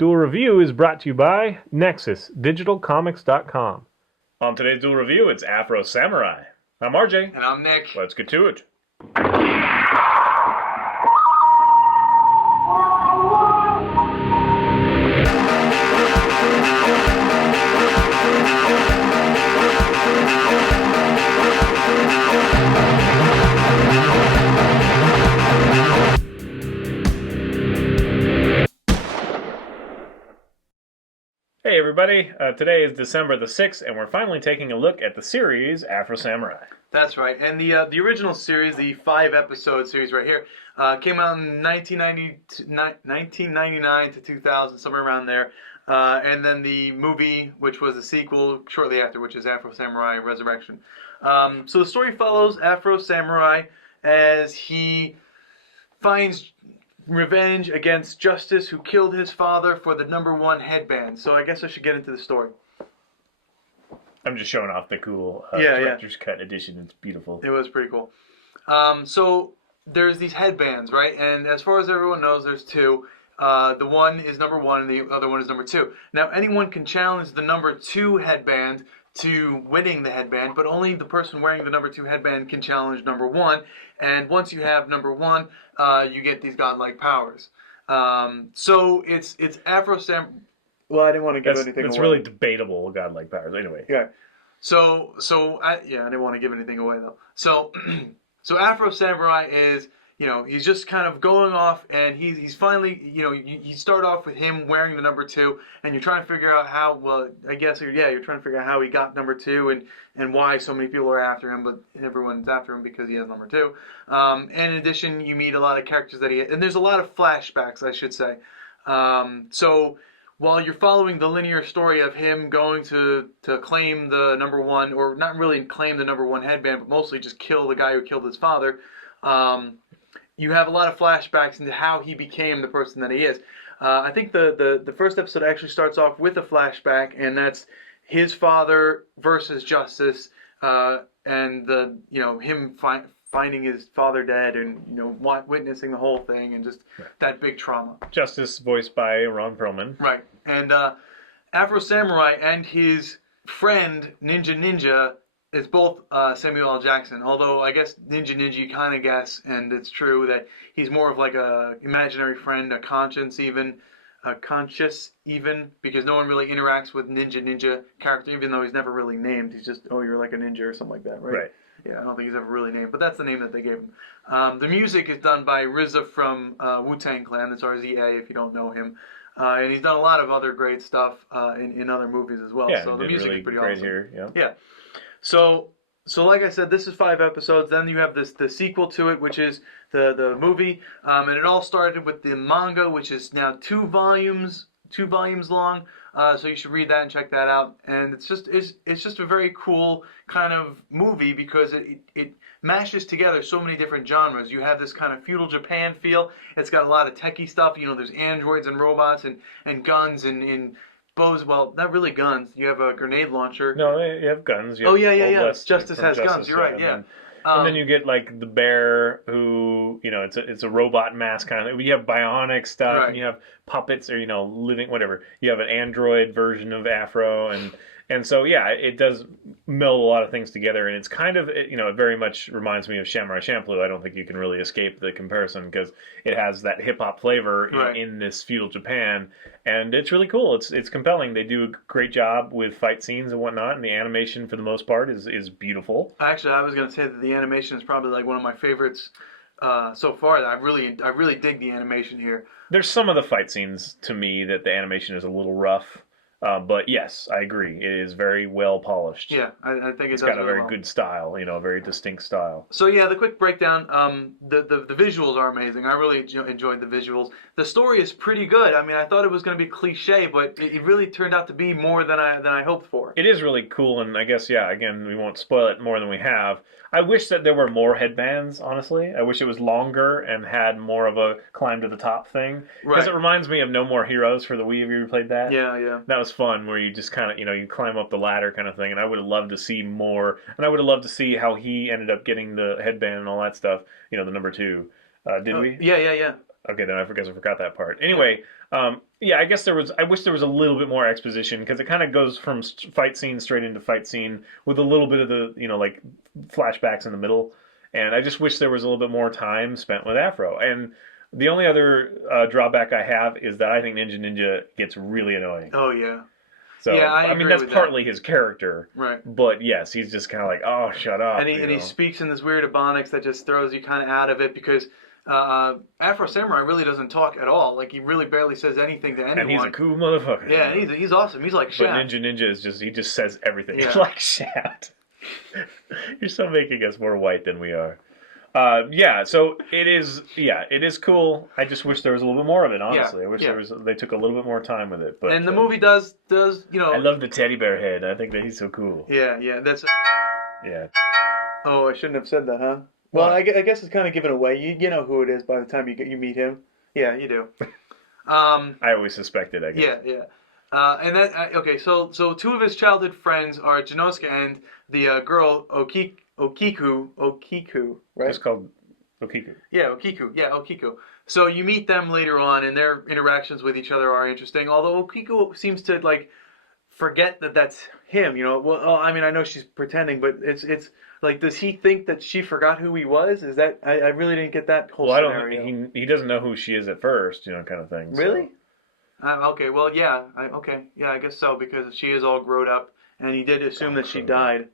Duel Review is brought to you by NexusDigitalComics.com. On today's Duel Review, it's Afro Samurai. I'm RJ. And I'm Nick. Let's get to it. Hey everybody, today is December the 6th, and we're finally taking a look at the series Afro Samurai. That's right, and the original series, the 5-episode series right here, came out in 1999 to 2000, somewhere around there. And then the movie, which was the sequel shortly after, which is Afro Samurai Resurrection. So the story follows Afro Samurai as he finds revenge against Justice, who killed his father for the #1 headband. So I guess I should get into the story. I'm just showing off the cool director's cut edition. It's beautiful. It was pretty cool. So there's these headbands, right? And as far as everyone knows, there's two. The one is #1 and the other one is #2. Now, anyone can challenge the #2 headband to winning the headband, but only the person wearing the #2 headband can challenge #1. And once you have #1, you get these godlike powers. So it's Afro Sam. Well, I didn't want to give anything away. It's really debatable, godlike powers. Anyway. Yeah. I didn't want to give anything away though. So Afro Samurai is, he's just kind of going off, and he's finally, you start off with him wearing the #2, and you're trying to figure out how, you're trying to figure out how he got #2 and why so many people are after him, but everyone's after him because he has #2. And in addition, you meet a lot of characters and there's a lot of flashbacks, I should say. So while you're following the linear story of him going to claim the #1, or not really claim the #1 headband, but mostly just kill the guy who killed his father, you have a lot of flashbacks into how he became the person that he is. I think the first episode actually starts off with a flashback, and that's his father versus Justice, and him finding his father dead, and witnessing the whole thing, and just that big trauma. Justice, voiced by Ron Perlman. Right, and Afro Samurai and his friend Ninja is both Samuel L. Jackson. Although I guess Ninja you kind of guess, and it's true that he's more of like a imaginary friend, a conscious even, because no one really interacts with Ninja character, even though he's never really named. He's just, you're like a ninja or something like that, right? Right. Yeah, I don't think he's ever really named, but that's the name that they gave him. The music is done by RZA from Wu-Tang Clan. That's RZA if you don't know him. And he's done a lot of other great stuff in other movies as well. Yeah, so the music really is pretty great awesome. Here, Yeah. So like I said, this is 5 episodes. Then you have the sequel to it, which is the movie. And it all started with the manga, which is now 2 volumes long. So you should read that and check that out. And it's just a very cool kind of movie because it mashes together so many different genres. You have this kind of feudal Japan feel. It's got a lot of techie stuff. There's androids and robots and guns and bows. Well, not really guns. You have a grenade launcher. No, you have guns. You have Justice has guns. You're right. Yeah. And then you get like the bear, who it's a robot mask kind of. You have bionic stuff, right. And you have puppets or living whatever. You have an android version of Afro, and so it does meld a lot of things together, and it's kind of it very much reminds me of Samurai Champloo. I don't think you can really escape the comparison because it has that hip hop flavor in this feudal Japan, and it's really cool. It's compelling. They do a great job with fight scenes and whatnot, and the animation for the most part is beautiful. Actually, I was going to say that the animation is probably like one of my favorites so far. I really dig the animation here. There's some of the fight scenes to me that the animation is a little rough. But yes, I agree. It is very well polished. Yeah, I think it's got a very good style, a very distinct style. So the quick breakdown, the visuals are amazing. I really enjoyed the visuals. The story is pretty good. I mean, I thought it was going to be cliche, but it really turned out to be more than I hoped for. It is really cool, and I guess, again, we won't spoil it more than we have. I wish that there were more headbands, honestly. I wish it was longer and had more of a climb to the top thing. Because it reminds me of No More Heroes for the Wii. Have you ever played that? Yeah. That was fun, where you just kind of, you climb up the ladder kind of thing. And I would have loved to see more. And I would have loved to see how he ended up getting the headband and all that stuff, the #2. Did we? Yeah. Okay, then I guess I forgot that part. Anyway, yeah, I guess there was. I wish there was a little bit more exposition because it kind of goes from fight scene straight into fight scene with a little bit of the like flashbacks in the middle, and I just wish there was a little bit more time spent with Afro. And the only other drawback I have is that I think Ninja gets really annoying. Oh yeah. So Yeah, I I mean agree that's with that. partly his character, Right. but yes, he's just kind of like, oh, shut up. And he speaks in this weird ebonics that just throws you kind of out of it because Afro Samurai really doesn't talk at all. Like he really barely says anything to anyone. And he's a cool motherfucker. Yeah, and he's awesome. He's like But Shaft. Ninja is he just says everything. Yeah. Like Shaft. You're so making us more white than we are. Yeah, so it is cool. I just wish there was a little bit more of it, honestly. I wish they took a little bit more time with it. But And the movie does I love the teddy bear head. I think that he's so cool. Yeah, that's. Yeah. Oh, I shouldn't have said that, huh? Well, I guess it's kind of given away. You know who it is by the time you meet him. Yeah, you do. I always suspected, I guess. Yeah. And that okay. So two of his childhood friends are Janosuke and the girl Okiku, right? It's called Okiku. Yeah, Okiku. So you meet them later on, and their interactions with each other are interesting. Although Okiku seems to like forget that that's him. Well, I mean, I know she's pretending, but it's like, does he think that she forgot who he was? Is that I really didn't get that whole scenario. He doesn't know who she is at first, kind of thing. Really? So. Okay. Well, yeah. I guess so because she is all grown up, and he did assume that she died.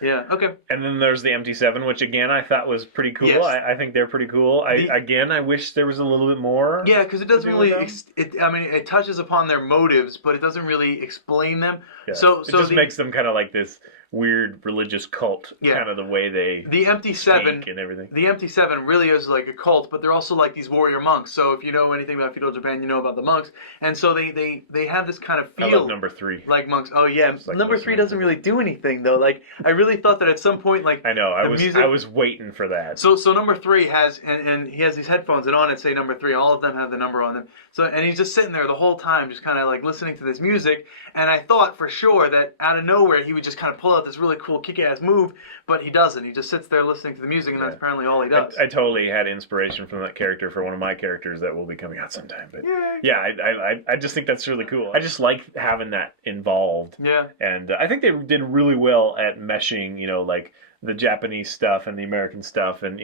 Yeah. Okay. And then there's the MT7, which again I thought was pretty cool. Yes. I think they're pretty cool. I wish there was a little bit more. Yeah, because it doesn't really. It touches upon their motives, but it doesn't really explain them. Yeah. So it just makes them kind of like this weird religious cult, kind of the way they the MT7 and everything. The MT7 really is like a cult, but they're also like these warrior monks. So if you know anything about feudal Japan, you know about the monks, and so they have this kind of feel. I love number 3. Like monks. Oh yeah, like number 3 doesn't really do anything though. Like I really thought that at some point, like I know I was waiting for that. So number 3 has and he has these headphones and on it say number 3. All of them have the number on them. So and he's just sitting there the whole time, just kind of like listening to this music. And I thought for sure that out of nowhere he would just kind of pull out this really cool kick-ass move, but he doesn't. He just sits there listening to the music, and that's apparently all he does. I totally had inspiration from that character for one of my characters that will be coming out sometime. But I just think that's really cool. I just like having that involved. Yeah. And I think they did really well at meshing, like the Japanese stuff and the American stuff and,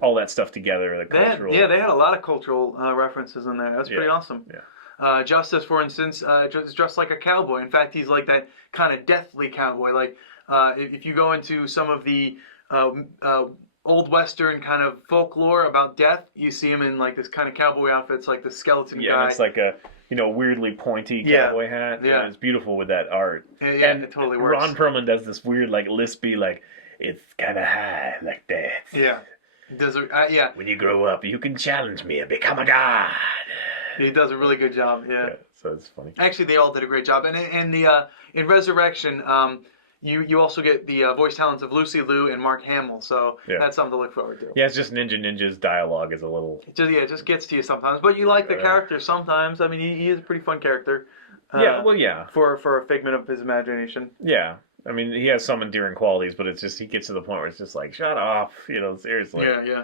all that stuff together. The cultural. They had a lot of cultural references in there. That's pretty awesome. Yeah. Justice, for instance, is dressed like a cowboy. In fact, he's like that kind of deathly cowboy. Like if you go into some of the old Western kind of folklore about death, you see him in like this kind of cowboy outfits, like the skeleton guy. Yeah, and it's like a weirdly pointy cowboy hat. Yeah, it's beautiful with that art. And it totally works. Ron Perlman does this weird like lispy like it's kind of high like that. Yeah, he does. When you grow up, you can challenge me and become a god. He does a really good job. Yeah. So it's funny. Actually, they all did a great job. And in Resurrection, you also get the voice talents of Lucy Liu and Mark Hamill. So that's something to look forward to. Yeah, it's just Ninja's dialogue is a little. It just gets to you sometimes. But you like the character sometimes. I mean, he is a pretty fun character. For a figment of his imagination. Yeah. I mean, he has some endearing qualities, but it's just he gets to the point where it's just like, shut off, seriously. Yeah.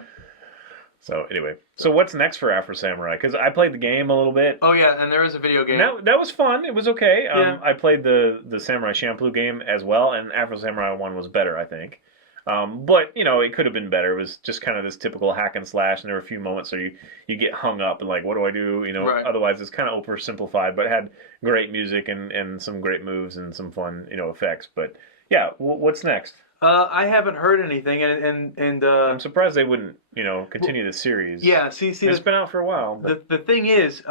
So anyway, what's next for Afro Samurai? Because I played the game a little bit. Oh yeah, and there is a video game. That was fun. It was okay. I played the Samurai Champloo game as well, and Afro Samurai 1 was better, I think. But it could have been better. It was just kind of this typical hack and slash, and there were a few moments where you get hung up and like, what do I do? Right. Otherwise it's kind of oversimplified, but it had great music and some great moves and some fun effects. But yeah, what's next? I haven't heard anything, and I'm surprised they wouldn't, continue the series. Yeah, see, it's been out for a while. But... The thing is,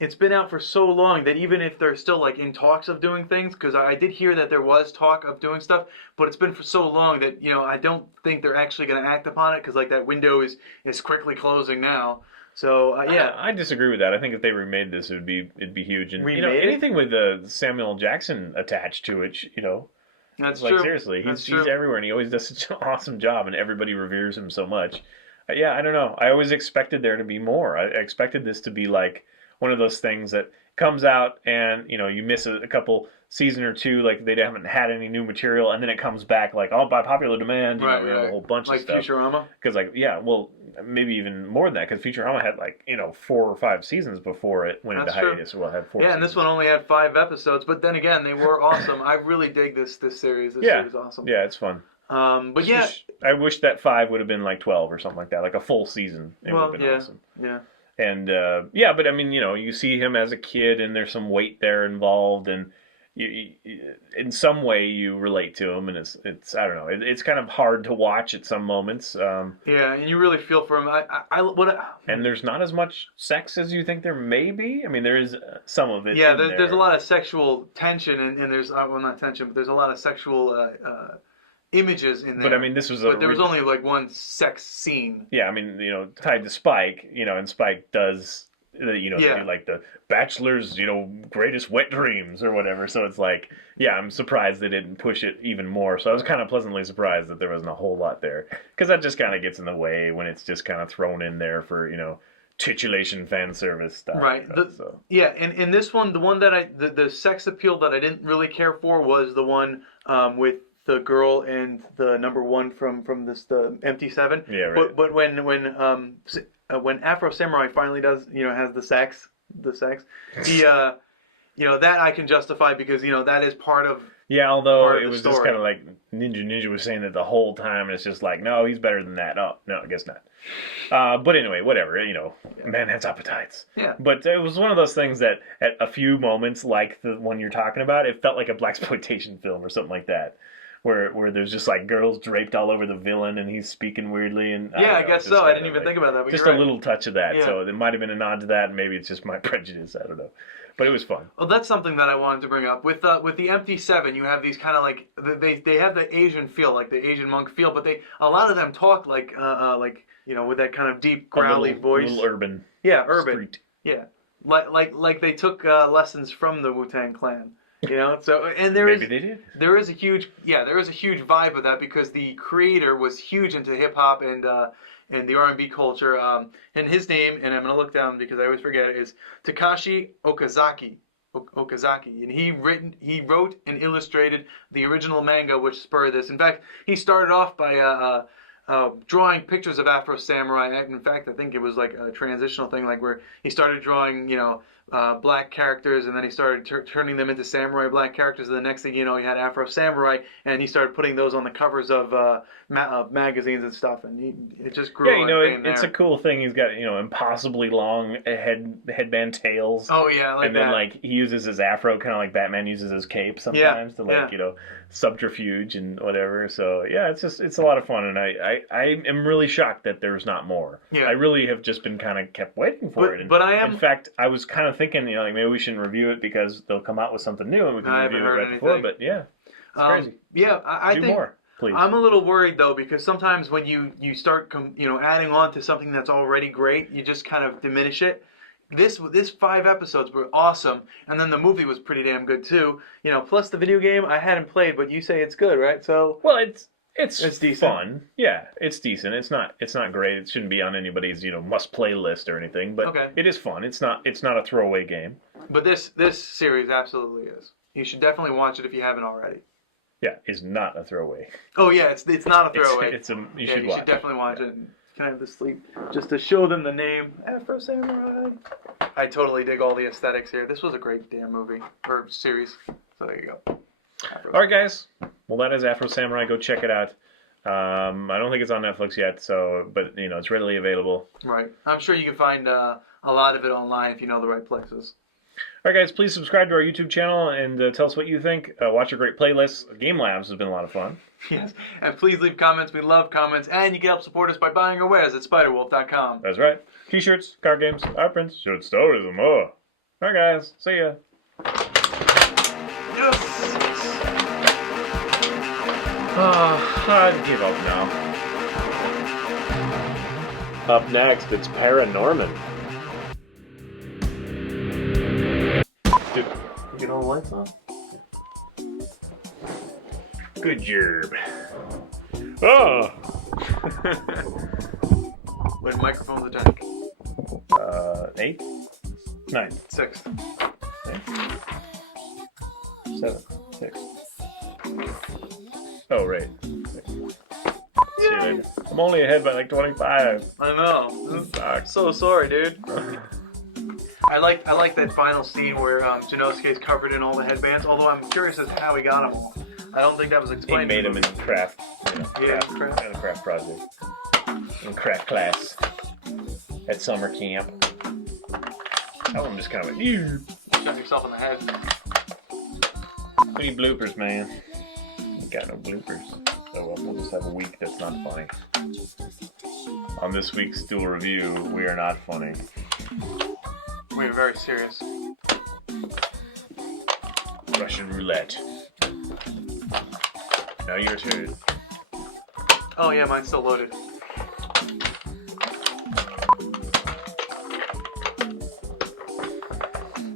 it's been out for so long that even if they're still like in talks of doing things, because I did hear that there was talk of doing stuff, but it's been for so long that I don't think they're actually going to act upon it because like that window is quickly closing now. So I disagree with that. I think if they remade this, it'd be huge, and anything with Samuel Jackson attached to it, That's like true. Seriously, he's everywhere, and he always does such an awesome job, and everybody reveres him so much. I don't know. I always expected there to be more. I expected this to be like one of those things that comes out and you miss a couple season or two, like they haven't had any new material, and then it comes back like by popular demand, we have a whole bunch of stuff. Like Futurama. Because maybe even more than that, because Futurama had 4 or 5 seasons before it went into hiatus. Well, it had 4 seasons. And this one only had 5 episodes, but then again, they were awesome. I really dig this series. This series is awesome. Yeah, it's fun. But yeah, I wish that 5 would have been like 12 or something like that, like a full season. It would have been awesome. Yeah. And but I mean, you see him as a kid, and there's some weight there involved, and you in some way you relate to him, and it's I don't know, it's kind of hard to watch at some moments. And you really feel for him. And there's not as much sex as you think there may be. I mean, there is some of it. Yeah, there's a lot of sexual tension, and there's not tension, but there's a lot of sexual images in there. But I mean, this was but there was only like one sex scene. Yeah, I mean, tied to Spike, and Spike does, they do like the Bachelor's, greatest wet dreams or whatever. So it's like, I'm surprised they didn't push it even more. So I was kind of pleasantly surprised that there wasn't a whole lot there, because that just kind of gets in the way when it's just kind of thrown in there for titulation fan service stuff. Right. And in this one, the one that the sex appeal that I didn't really care for was the one with the girl and the number 1 from the MT7. Yeah, right. But when Afro Samurai finally does has the sex, he that I can justify, because that is part of. Yeah, although it was just kind of like Ninja was saying that the whole time, and it's just like, no, he's better than that. Oh, no, I guess not. But anyway, whatever, man has appetites. Yeah. But it was one of those things that at a few moments, like the one you're talking about, it felt like a blaxploitation film or something like that. Where there's just like girls draped all over the villain, and he's speaking weirdly, and I guess so. I didn't even think about that. But just a little touch of that, so it might have been a nod to that, and maybe it's just my prejudice. I don't know, but it was fun. Well, that's something that I wanted to bring up with the MT7. You have these kind of like they have the Asian feel, like the Asian monk feel, but a lot of them talk like with that kind of deep growly voice. A little urban. Yeah, urban. Street. Yeah, like they took lessons from the Wu-Tang Clan. So and there Maybe they did. There is a huge vibe of that, because the creator was huge into hip hop and the R&B culture. And his name, and I'm gonna look down because I always forget it, is Takashi Okazaki. And he wrote and illustrated the original manga, which spurred this. In fact, he started off by drawing pictures of Afro Samurai. In fact, I think it was like a transitional thing, like where he started drawing, black characters, and then he started turning them into samurai black characters. And the next thing you know, he had Afro Samurai, and he started putting those on the covers of magazines and stuff. And it just grew. Yeah, it's a cool thing. He's got impossibly long headband tails. Oh yeah, and then like he uses his afro, kind of like Batman uses his cape sometimes to subterfuge and whatever. So yeah, it's a lot of fun, and I am really shocked that there's not more. Yeah. I really have just been kind of kept waiting for it. But I am. In fact, I was kind of thinking, maybe we shouldn't review it because they'll come out with something new and we can review it right before. But yeah, it's crazy. Yeah, I think more, please. I'm a little worried though, because sometimes when you start adding on to something that's already great, you just kind of diminish it. This 5 episodes were awesome, and then the movie was pretty damn good too. Plus the video game I hadn't played, but you say it's good, right? So it's decent. Fun. Yeah, it's decent. It's not great. It shouldn't be on anybody's must play list or anything, but it is fun. It's not a throwaway game. But this series absolutely is. You should definitely watch it if you haven't already. Yeah, it's not a throwaway. Oh yeah, it's not a throwaway. You should watch. You should definitely watch it. Can I have the sleep? Just to show them the name, Afro Samurai. I totally dig all the aesthetics here. This was a great damn movie, or series. So there you go. All right, guys. Well, that is Afro Samurai. Go check it out. I don't think it's on Netflix yet, but it's readily available. Right. I'm sure you can find a lot of it online if you know the right places. All right, guys, please subscribe to our YouTube channel and tell us what you think. Watch our great playlists. Game Labs has been a lot of fun. Yes, and please leave comments. We love comments, and you can help support us by buying our wares at spiderwolf.com. That's right. T-shirts, card games, art prints, short stories, and more. All right, guys. See ya. Yes! I'd give up now. Up next, it's Paranorman. Did you get all the lights on? Good job. Oh! What microphones attack? 8? Ninth. 6th. 7th. 6th. Oh, right. See you later. I'm only ahead by like 25. I know. This sucks. So sorry, dude. I like that final scene where Genosuke's covered in all the headbands. Although I'm curious as to how he got them all. I don't think that was He explained. made him in craft. Yeah, In a craft project. In craft class. At summer camp. That one just kind of went, "Ew." Shot yourself in the head. We need bloopers, man. We got no bloopers. So we'll just have a week that's not funny. On this week's Duel Review, we are not funny. We are very serious. Russian roulette. Now your turn. Oh yeah, mine's still loaded.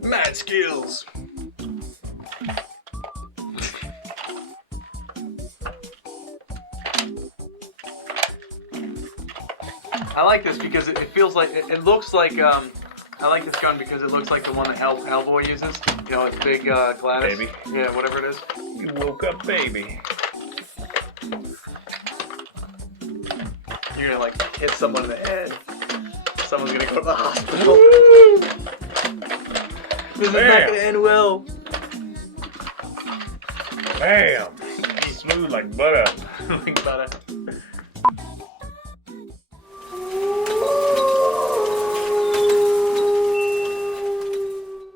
Mad skills. I like this because it feels like it looks like I like this gun because it looks like the one that Hellboy uses. You know, it's big Gladys. Baby. Yeah, whatever it is. You woke up, baby. You're gonna like hit someone in the head. Someone's gonna go to the hospital. This is not gonna end well. Bam! Smooth like butter. Think about it.